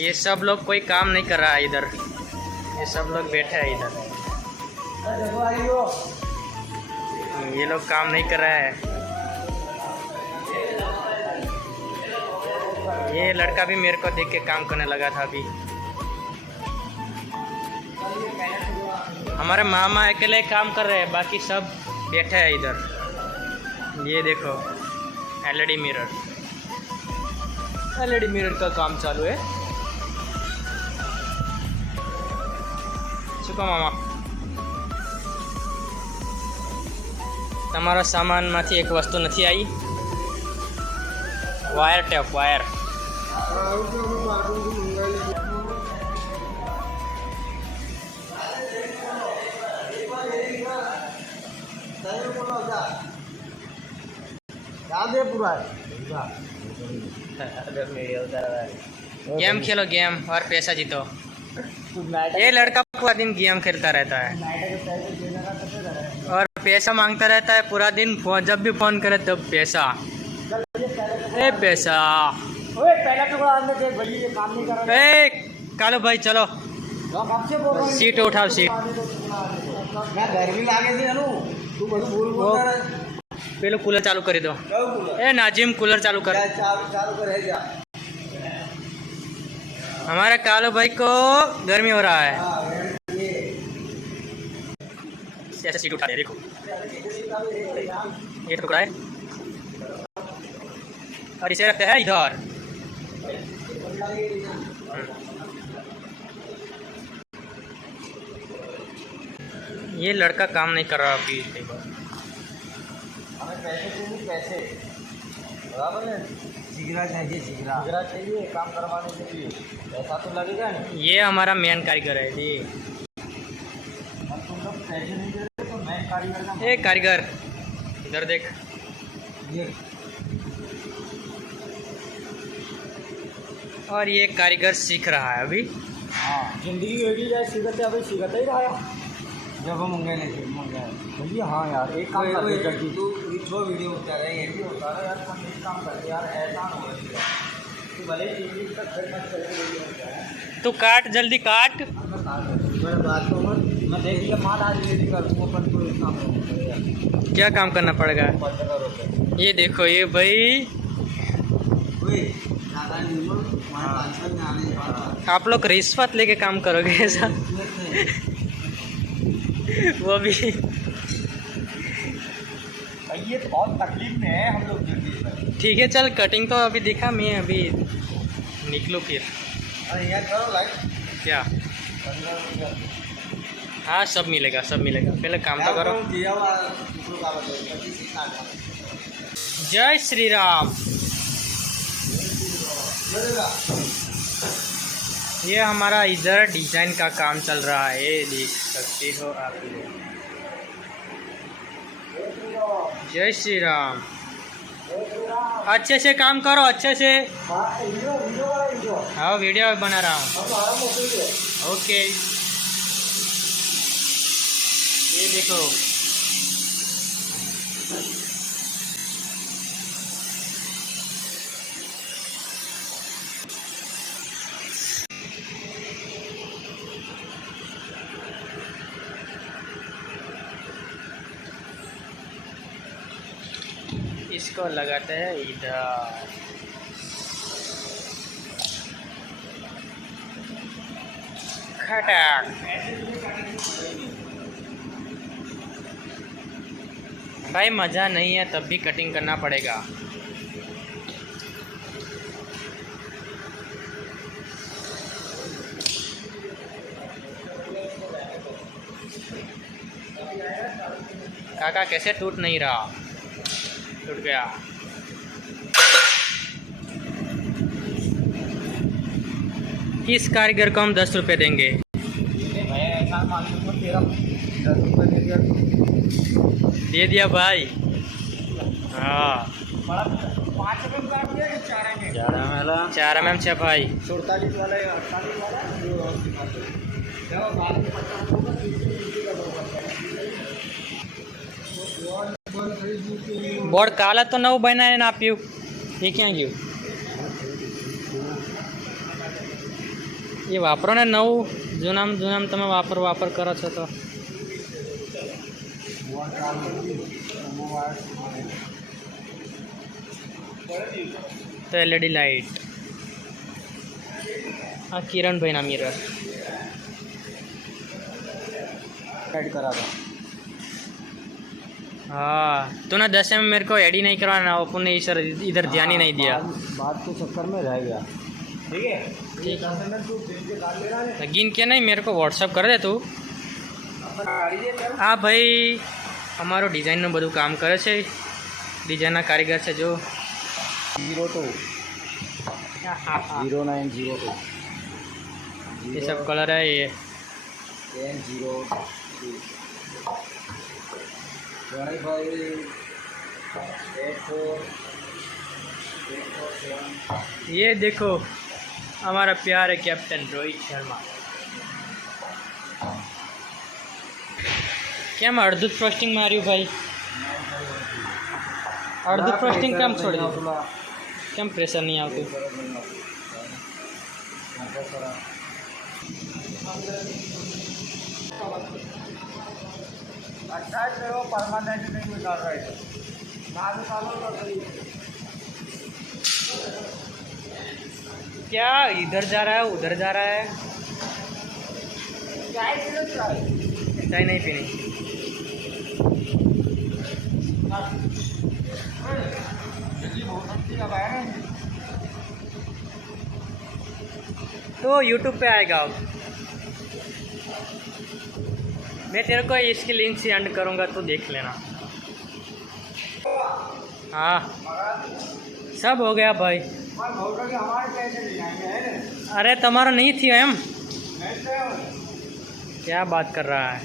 ये सब लोग कोई काम नहीं कर रहा है इधर, ये सब लोग बैठे हैं इधर। ये लोग काम नहीं कर रहा है। ये लड़का भी मेरे को देख के काम करने लगा था अभी। हमारे मामा अकेले काम कर रहे हैं, बाकी सब बैठे हैं इधर। ये देखो एलईडी मिरर, एलईडी मिरर का काम चालू है। चुका मामा, તમારા સામાનમાંથી એક વસ્તુ નથી આવી, વાયર ટેપ વાયર। गेम खेलो गेम और पैसा जीतो। ये लड़का पूरा दिन गेम खेलता रहता है और पैसा मांगता रहता है पूरा दिन। जब भी फोन करे तब पैसा, ए पैसा। ए कालो भाई चलो सीट उठाओ, सीट। पेलो कूलर चालू कर दो। ए नाजिम कूलर चालू कर। हमारे कालो भाई को गर्मी हो रहा है। ऐसे सीट उठा दे, देखो ये टुकड़ा है और इसे रखते हैं इधर। ये लड़का काम नहीं कर रहा अभी। पैसे बराबर है, सिगरा चाहिए, सिगरा चाहिए काम करवाने के लिए, पैसा तो लगेगा ना। ये हमारा मेन कारीगर है जी। तुम लोग पैसे नहीं दे रहे तो मैं कारीगर का। ए कारीगर इधर देख, ये और ये कारीगर सीख रहा है अभी। हाँ जिंदगी एडी जाए सीखते, अभी सीखते ही रहा जब हम मंगे नहीं थे मंगे भैया। हाँ यार एक काम कर दे जल्दी, तू जो वीडियो उतार रहा है ये भी उतार रहा है यार, हम एक काम कर यार, ऐसा हो रहा है तू भले ही तक घर मत करके वीडियो उतार। तू काट जल्दी काट। मैं बात तो मैं देख लिया माल आज रेडी कर दूँगा, पर तू इतना क्या काम करना पड़ेगा? ये देखो ये भाई, आप लोग रिश्वत लेके काम करोगे ऐसा? वो भी ये तो बहुत तकलीफ में है हम लोग। ठीक है चल, कटिंग तो अभी दिखा, मैं अभी निकलूँ फिर। क्या? हाँ सब मिलेगा, सब मिलेगा, पहले काम तो करो। जय श्री राम। ये हमारा इधर डिजाइन का काम चल रहा है, ये देख सकते हो आप लोग। जय श्री राम। अच्छे से काम करो, अच्छे से। हाँ वीडियो बना रहा हूँ। ओके ये देखो इसको लगाते हैं इधर। खटाक। भाई मज़ा नहीं है तब भी कटिंग करना पड़ेगा। काका कैसे टूट नहीं रहा? टूट गया। इस कारीगर को हम 10 रुपये देंगे। दे दिया भाई। हाँ 4 mm છે ભાઈ। 47 वाला 48 वाला બોર્ડ કાલે તો નવું બનાવીને આપ્યું, એ ક્યાં ગયું? એ વાપરો ને નવું, જૂનામ તમે વાપર કરો છો તો LED લાઇટ. हाँ किरण भाई ना मिरर ऐड करा था। हाँ तूने 10 में मेरे को ऐड ही नहीं करवाना, अपन ने सर इधर ध्यान ही नहीं दिया, बात के चक्कर में रह गया। ठीक है ठीक गिन के नहीं मेरे को व्हाट्सअप कर दे तू. हाँ भाई અમારો ડિઝાઇનનું બધું કામ કરે છે, ડિઝાઇનના કારીગર છે જો 02 0902 ये सब कलर है ये 1002 गणेश भाई 84 ये देखो हमारा प्यारे कैप्टन रोहित शर्मा. કેમ અડધું ફ્રોસ્ટિંગ માર્યું ભાઈ? અડધું ફ્રોસ્ટિંગ કેમ છોડી દીધું? કેમ પ્રેશર નહીં આવતું? परमानेंट नहीं निकाल रहे थे क्या इधर जा रहा है उधर जा रहा है? चाय नहीं पीनी. तो YouTube पे आएगा अब. मैं तेरे को इसकी लिंक सेंड करूँगा तो देख लेना. हाँ सब हो गया भाई. अरे तुम्हारा नहीं थी एम, क्या बात कर रहा है?